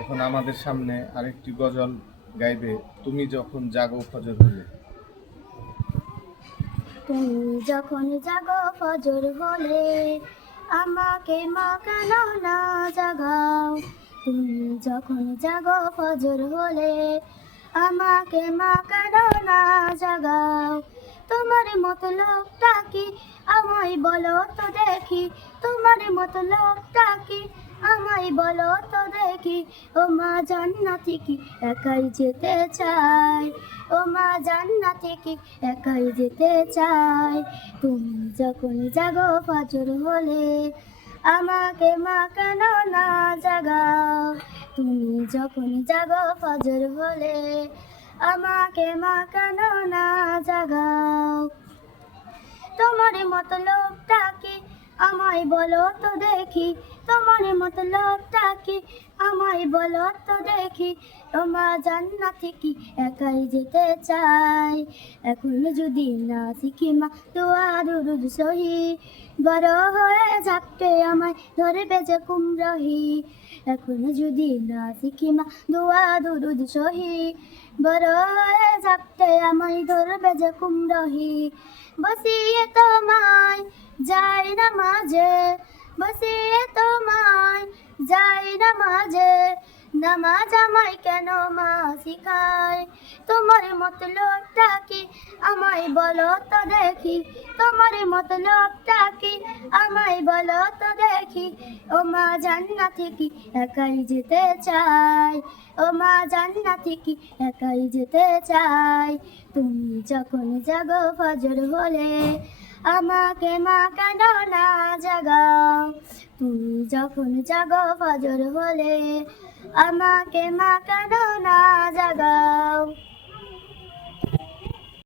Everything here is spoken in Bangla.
এখন আমাদের সামনে আরেকটি গজল গাইবে, তুমি যখন জাগো ফজর হলে। তুমি যখন জাগো ফজর হলে, আমাকে মা কেন না জাগাও? তুমি যখন জাগো ফজর হলে, আমাকে মা কেন না জাগাও? তোমার মতো লোকটা কি, আমায় বলো তো দেখি। তোমার মতো লোকটা কি, আমায় বলো তো দেখি। ও মা জান্নাতে কি একাই যেতে চাই? ও মা জান্নাতে কি একাই যেতে চাই? তুমি যখন জাগো ফজর হলে, আমাকে মা কেন না জাগাও? তুমি যখন জাগো ফজর হলে, আমাকে মা কেন না জাগাও? তোমার মতো লোকটা কি, আমায় বলো তো দেখি। তোমার মতো লোকটা কি, আমায় বলো তো দেখি। তোমার জান্নাতে কি একাই যেতে চাই? এখন যদি না শিখি মা দোয়া দুরুদ সহি, বড় হয়ে ঝাঁকতে আমায় ধরবে যে কুমরহি। এখন যদি না শিখি মা দোয়া দুরুদ সহি, বড় হয়ে ঝাঁকতে আমায় ধরবে যে কুমরহি। বসিয়ে তোমায় যাই না মাঝে, বসিয়ে তোমায় যাই না মাঝে। নামাজ আমায় কেন মা শিখায়? তোমার মতো লোকটা কি, আমায় বলো তো দেখি। তোমার মতো লোকটা কি, আমায় বলো তো দেখি। ও মা জান্নাতে কি একাই যেতে চাই? ও মা জান্নাতে কি একাই যেতে চাই? তুমি যখন জাগো ফজর হলে, আমাকে মা কেন না জাগাও? তুমি যখন জাগো ফজর হলে, আমাকে মা কেন না